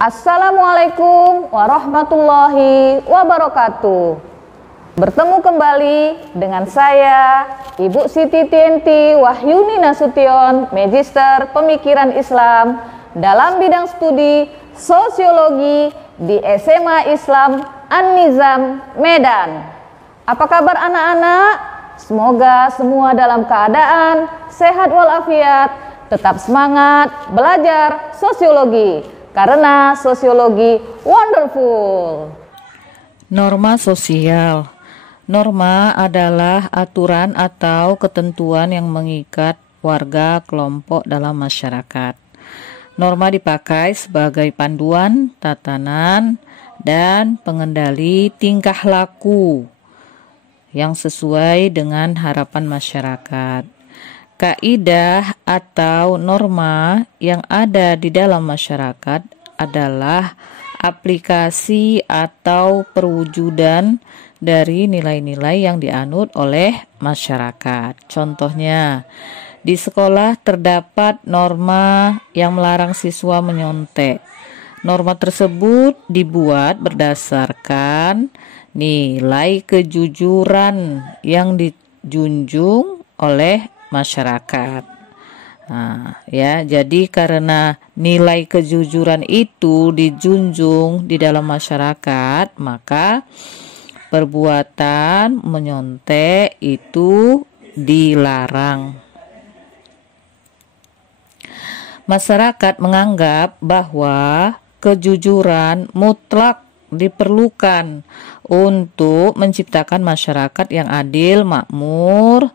Assalamualaikum warahmatullahi wabarakatuh. Bertemu kembali dengan saya, Ibu Siti Tienti Wahyuni Nasution, Magister Pemikiran Islam dalam bidang studi Sosiologi di SMA Islam An-Nizam, Medan. Apa kabar anak-anak? Semoga semua dalam keadaan sehat walafiat, tetap semangat belajar sosiologi. Karena sosiologi wonderful. Norma sosial. Norma adalah aturan atau ketentuan yang mengikat warga kelompok dalam masyarakat. Norma dipakai sebagai panduan, tatanan, dan pengendali tingkah laku yang sesuai dengan harapan masyarakat. Kaidah atau norma yang ada di dalam masyarakat adalah aplikasi atau perwujudan dari nilai-nilai yang dianut oleh masyarakat. Contohnya, di sekolah terdapat norma yang melarang siswa menyontek. Norma tersebut dibuat berdasarkan nilai kejujuran yang dijunjung oleh masyarakat. Nah, ya, jadi karena nilai kejujuran itu dijunjung di dalam masyarakat, maka perbuatan menyontek itu dilarang. Masyarakat menganggap bahwa kejujuran mutlak diperlukan untuk menciptakan masyarakat yang adil, makmur,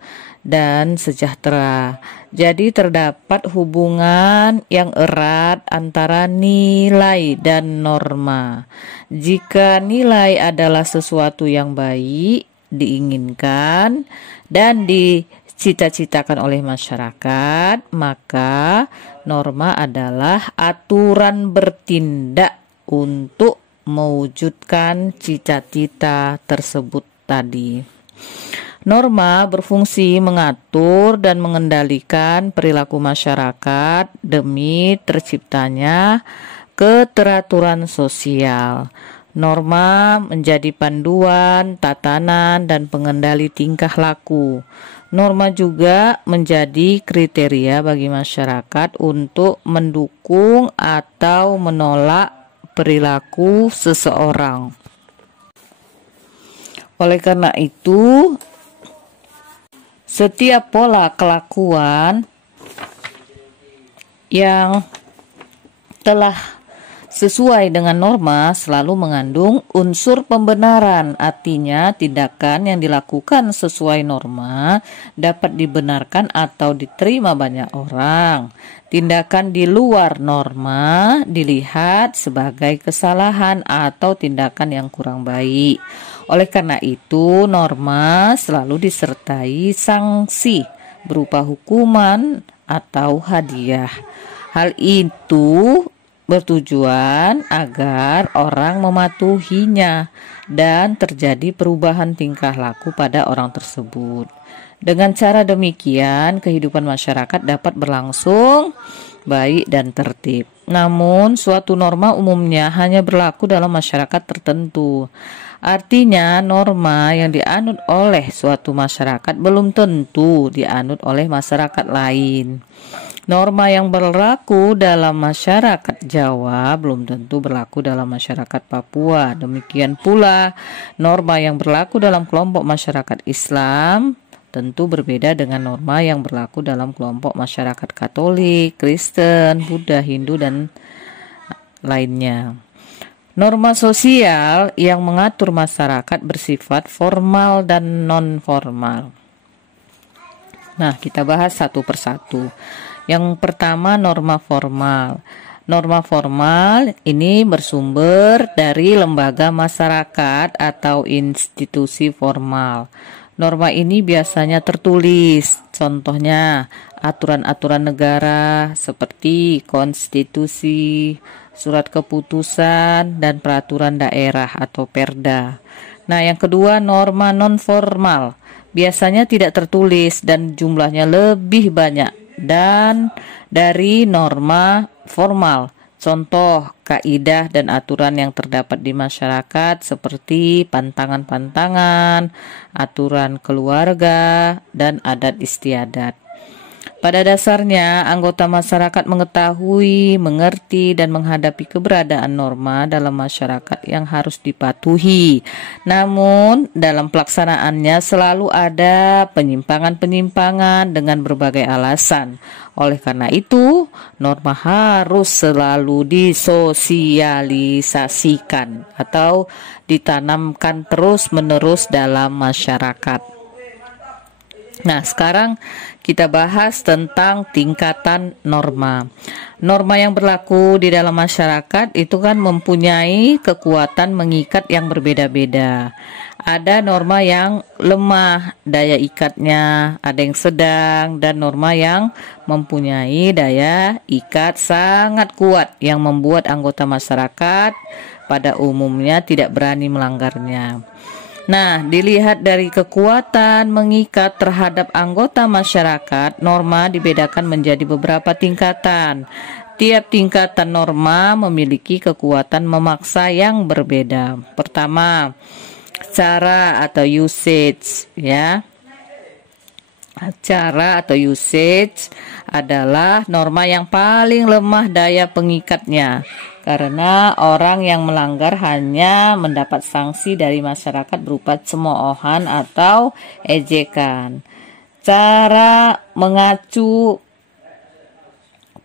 dan sejahtera. Jadi terdapat hubungan yang erat antara nilai dan norma. Jika nilai adalah sesuatu yang baik, diinginkan, dan dicita-citakan oleh masyarakat, maka norma adalah aturan bertindak untuk mewujudkan cita-cita tersebut tadi. Norma berfungsi mengatur dan mengendalikan perilaku masyarakat demi terciptanya keteraturan sosial. Norma menjadi panduan, tatanan, dan pengendali tingkah laku. Norma juga menjadi kriteria bagi masyarakat untuk mendukung atau menolak perilaku seseorang. Oleh karena itu, setiap pola kelakuan yang telah sesuai dengan norma selalu mengandung unsur pembenaran. Artinya, tindakan yang dilakukan sesuai norma dapat dibenarkan atau diterima banyak orang. Tindakan di luar norma dilihat sebagai kesalahan atau tindakan yang kurang baik. Oleh karena itu, norma selalu disertai sanksi berupa hukuman atau hadiah. Hal itu bertujuan agar orang mematuhinya dan terjadi perubahan tingkah laku pada orang tersebut. Dengan cara demikian, kehidupan masyarakat dapat berlangsung baik dan tertib. Namun, suatu norma umumnya hanya berlaku dalam masyarakat tertentu. Artinya, norma yang dianut oleh suatu masyarakat belum tentu dianut oleh masyarakat lain. Norma yang berlaku dalam masyarakat Jawa belum tentu berlaku dalam masyarakat Papua. Demikian pula, norma yang berlaku dalam kelompok masyarakat Islam tentu berbeda dengan norma yang berlaku dalam kelompok masyarakat Katolik, Kristen, Buddha, Hindu, dan lainnya. Norma sosial yang mengatur masyarakat bersifat formal dan non-formal. Nah, kita bahas satu persatu. Yang pertama, norma formal. Norma formal ini bersumber dari lembaga masyarakat atau institusi formal. Norma ini biasanya tertulis, contohnya aturan-aturan negara seperti konstitusi, surat keputusan, dan peraturan daerah atau perda. Nah, yang kedua, norma non-formal. Biasanya tidak tertulis dan jumlahnya lebih banyak dan dari norma formal. Contoh kaidah dan aturan yang terdapat di masyarakat seperti pantangan-pantangan, aturan keluarga, dan adat istiadat. Pada dasarnya, anggota masyarakat mengetahui, mengerti, dan menghadapi keberadaan norma dalam masyarakat yang harus dipatuhi. Namun, dalam pelaksanaannya selalu ada penyimpangan-penyimpangan dengan berbagai alasan. Oleh karena itu, norma harus selalu disosialisasikan atau ditanamkan terus-menerus dalam masyarakat. Nah, sekarang kita bahas tentang tingkatan norma. Norma yang berlaku di dalam masyarakat itu kan mempunyai kekuatan mengikat yang berbeda-beda. Ada norma yang lemah daya ikatnya, ada yang sedang, dan norma yang mempunyai daya ikat sangat kuat yang membuat anggota masyarakat pada umumnya tidak berani melanggarnya. Nah, dilihat dari kekuatan mengikat terhadap anggota masyarakat, norma dibedakan menjadi beberapa tingkatan. Tiap tingkatan norma memiliki kekuatan memaksa yang berbeda. Pertama, cara atau usage, ya. Cara atau usage adalah norma yang paling lemah daya pengikatnya, karena orang yang melanggar hanya mendapat sanksi dari masyarakat berupa cemoohan atau ejekan. Cara mengacu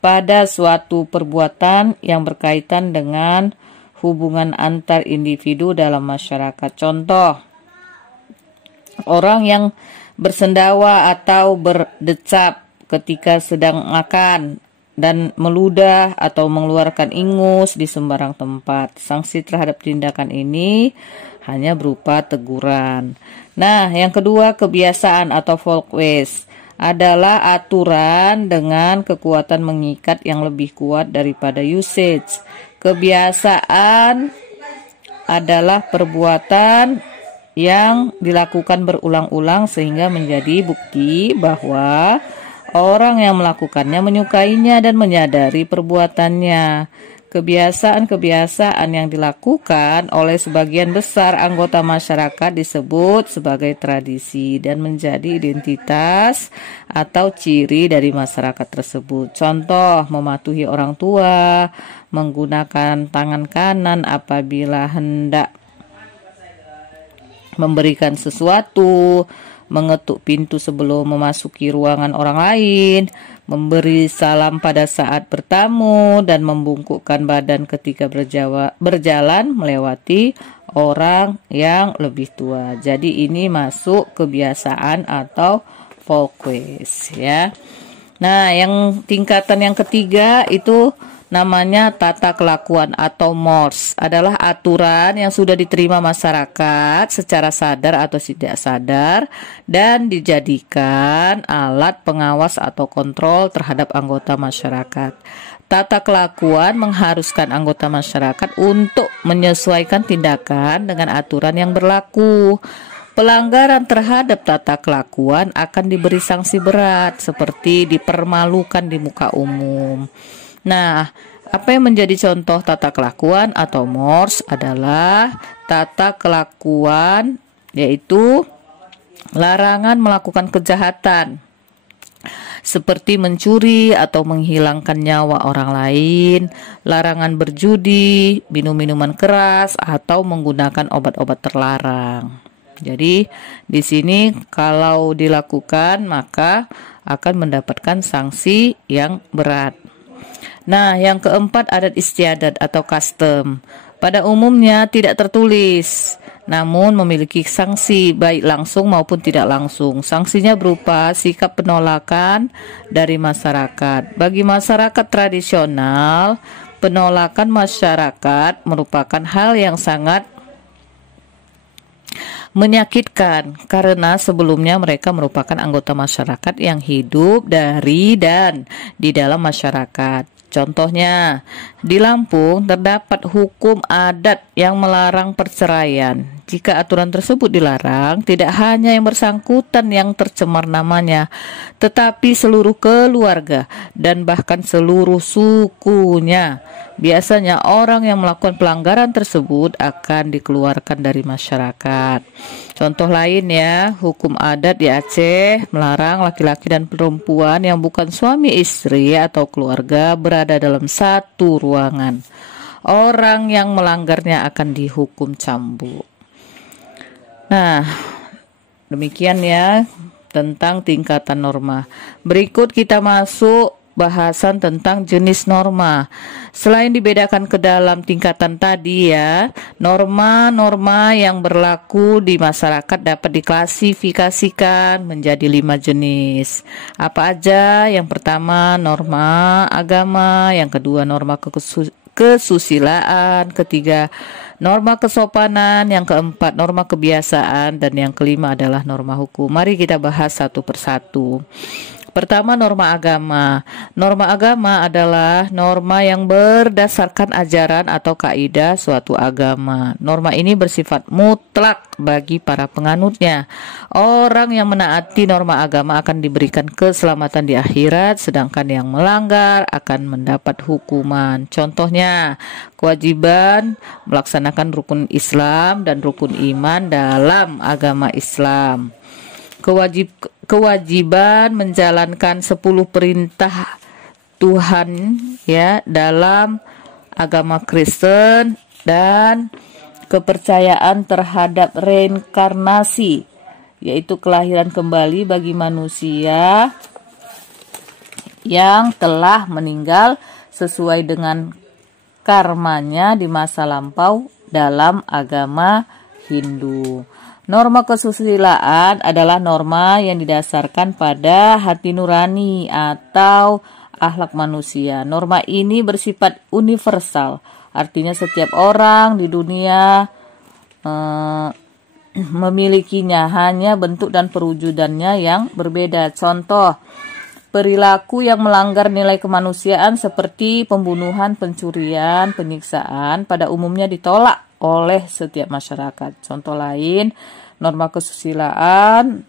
pada suatu perbuatan yang berkaitan dengan hubungan antar individu dalam masyarakat. Contoh, orang yang bersendawa atau berdecap ketika sedang makan dan meludah atau mengeluarkan ingus di sembarang tempat. Sanksi terhadap tindakan ini hanya berupa teguran. Nah, yang kedua, kebiasaan atau folkways adalah aturan dengan kekuatan mengikat yang lebih kuat daripada usage. Kebiasaan adalah perbuatan yang dilakukan berulang-ulang sehingga menjadi bukti bahwa orang yang melakukannya menyukainya dan menyadari perbuatannya. Kebiasaan-kebiasaan yang dilakukan oleh sebagian besar anggota masyarakat disebut sebagai tradisi dan menjadi identitas atau ciri dari masyarakat tersebut. Contoh, mematuhi orang tua, menggunakan tangan kanan apabila hendak memberikan sesuatu, mengetuk pintu sebelum memasuki ruangan orang lain, memberi salam pada saat bertamu, dan membungkukkan badan ketika berjalan melewati orang yang lebih tua. Jadi ini masuk kebiasaan atau folkways, ya. Nah, yang tingkatan yang ketiga itu namanya tata kelakuan atau mores, adalah aturan yang sudah diterima masyarakat secara sadar atau tidak sadar dan dijadikan alat pengawas atau kontrol terhadap anggota masyarakat. Tata kelakuan mengharuskan anggota masyarakat untuk menyesuaikan tindakan dengan aturan yang berlaku. Pelanggaran terhadap tata kelakuan akan diberi sanksi berat seperti dipermalukan di muka umum. Nah, apa yang menjadi contoh tata kelakuan atau mores adalah tata kelakuan yaitu larangan melakukan kejahatan seperti mencuri atau menghilangkan nyawa orang lain, larangan berjudi, minum minuman keras, atau menggunakan obat-obat terlarang. Jadi di sini kalau dilakukan maka akan mendapatkan sanksi yang berat. Nah, yang keempat, adat istiadat atau custom. Pada umumnya tidak tertulis, namun memiliki sanksi baik langsung maupun tidak langsung. Sanksinya berupa sikap penolakan dari masyarakat. Bagi masyarakat tradisional, penolakan masyarakat merupakan hal yang sangat menyakitkan karena sebelumnya mereka merupakan anggota masyarakat yang hidup dari dan di dalam masyarakat. Contohnya, di Lampung terdapat hukum adat yang melarang perceraian. Jika aturan tersebut dilarang, tidak hanya yang bersangkutan yang tercemar namanya, tetapi seluruh keluarga dan bahkan seluruh sukunya. Biasanya orang yang melakukan pelanggaran tersebut akan dikeluarkan dari masyarakat. Contoh lain ya, hukum adat di Aceh melarang laki-laki dan perempuan yang bukan suami istri atau keluarga berada dalam satu ruangan. Orang yang melanggarnya akan dihukum cambuk. Nah, demikian ya tentang tingkatan norma. Berikut kita masuk bahasan tentang jenis norma. Selain dibedakan ke dalam tingkatan tadi ya, norma-norma yang berlaku di masyarakat dapat diklasifikasikan menjadi 5 jenis. Apa aja? Yang pertama norma agama, yang kedua norma kesusilaan, ketiga norma kesopanan, yang keempat norma kebiasaan, dan yang kelima adalah norma hukum. Mari kita bahas satu persatu. Pertama, norma agama. Norma agama adalah norma yang berdasarkan ajaran atau kaidah suatu agama. Norma ini bersifat mutlak bagi para penganutnya. Orang yang menaati norma agama akan diberikan keselamatan di akhirat, sedangkan yang melanggar akan mendapat hukuman. Contohnya, kewajiban melaksanakan rukun Islam dan rukun iman dalam agama Islam. Kewajiban menjalankan 10 perintah Tuhan ya dalam agama Kristen, dan kepercayaan terhadap reinkarnasi, yaitu kelahiran kembali bagi manusia yang telah meninggal sesuai dengan karmanya di masa lampau dalam agama Hindu. Norma kesusilaan adalah norma yang didasarkan pada hati nurani atau akhlak manusia. Norma ini bersifat universal, artinya setiap orang di dunia memilikinya, hanya bentuk dan perwujudannya yang berbeda. Contoh, perilaku yang melanggar nilai kemanusiaan seperti pembunuhan, pencurian, penyiksaan pada umumnya ditolak oleh setiap masyarakat. Contoh lain, norma kesusilaan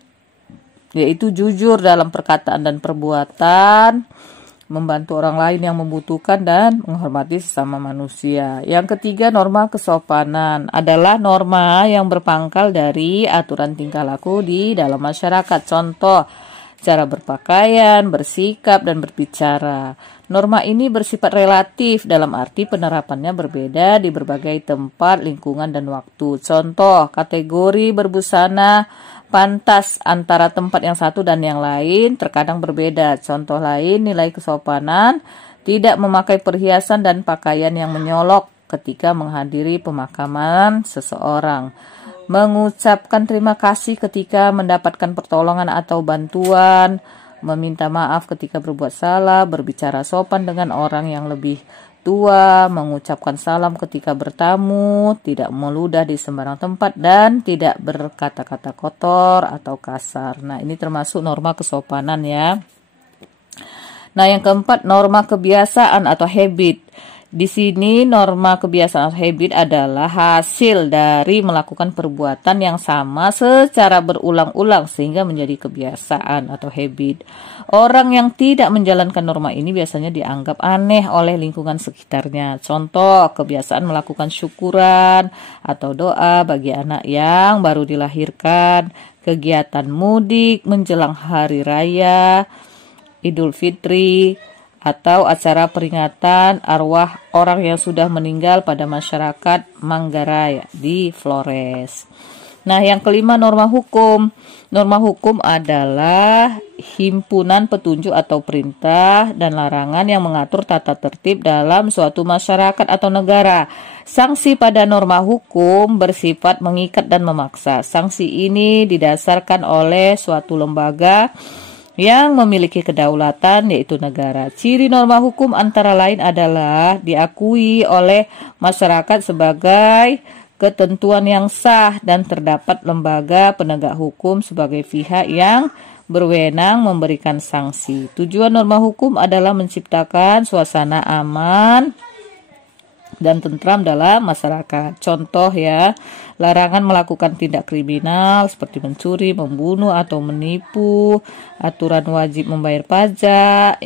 yaitu jujur dalam perkataan dan perbuatan, membantu orang lain yang membutuhkan, dan menghormati sesama manusia. Yang ketiga, norma kesopanan adalah norma yang berpangkal dari aturan tingkah laku di dalam masyarakat. Contoh, cara berpakaian, bersikap, dan berbicara. Norma ini bersifat relatif dalam arti penerapannya berbeda di berbagai tempat, lingkungan, dan waktu. Contoh, kategori berbusana pantas antara tempat yang satu dan yang lain terkadang berbeda. Contoh lain, nilai kesopanan tidak memakai perhiasan dan pakaian yang menyolok ketika menghadiri pemakaman seseorang. Mengucapkan terima kasih ketika mendapatkan pertolongan atau bantuan, meminta maaf ketika berbuat salah, berbicara sopan dengan orang yang lebih tua, mengucapkan salam ketika bertamu, tidak meludah di sembarang tempat, dan tidak berkata-kata kotor atau kasar. Nah, ini termasuk norma kesopanan ya. Nah, yang keempat, norma kebiasaan atau habit. Di sini norma kebiasaan atau habit adalah hasil dari melakukan perbuatan yang sama secara berulang-ulang sehingga menjadi kebiasaan atau habit. Orang yang tidak menjalankan norma ini biasanya dianggap aneh oleh lingkungan sekitarnya. Contoh, kebiasaan melakukan syukuran atau doa bagi anak yang baru dilahirkan, kegiatan mudik menjelang hari raya Idul Fitri, atau acara peringatan arwah orang yang sudah meninggal pada masyarakat Manggarai di Flores. Nah, yang kelima, norma hukum. Norma hukum adalah himpunan petunjuk atau perintah dan larangan yang mengatur tata tertib dalam suatu masyarakat atau negara. Sanksi pada norma hukum bersifat mengikat dan memaksa. Sanksi ini didasarkan oleh suatu lembaga yang memiliki kedaulatan, yaitu negara. Ciri norma hukum antara lain adalah diakui oleh masyarakat sebagai ketentuan yang sah dan terdapat lembaga penegak hukum sebagai pihak yang berwenang memberikan sanksi. Tujuan norma hukum adalah menciptakan suasana aman, dan tentram dalam masyarakat. Contoh ya, larangan melakukan tindak kriminal seperti mencuri, membunuh atau menipu, aturan wajib membayar pajak,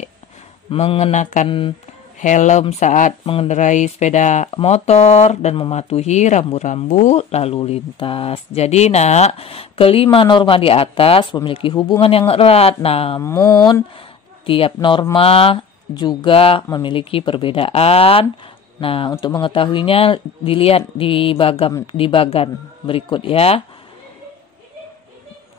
mengenakan helm saat mengendarai sepeda motor, dan mematuhi rambu-rambu lalu lintas. Jadi nak, kelima norma di atas memiliki hubungan yang erat, namun tiap norma juga memiliki perbedaan. Nah, untuk mengetahuinya dilihat di bagan berikut ya.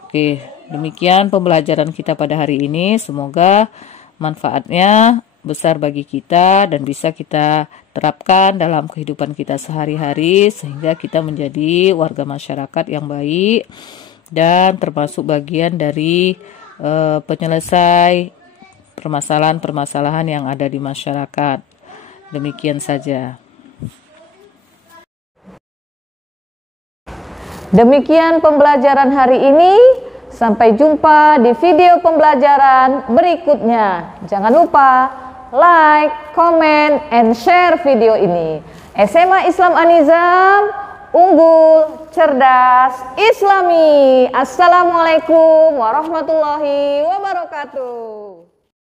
Oke, demikian pembelajaran kita pada hari ini. Semoga manfaatnya besar bagi kita dan bisa kita terapkan dalam kehidupan kita sehari-hari sehingga kita menjadi warga masyarakat yang baik dan termasuk bagian dari penyelesai permasalahan-permasalahan yang ada di masyarakat. Demikian saja. Demikian pembelajaran hari ini. Sampai jumpa di video pembelajaran berikutnya. Jangan lupa like, comment, and share video ini. SMA Islam An-Nizam, unggul, cerdas, Islami. Assalamualaikum warahmatullahi wabarakatuh.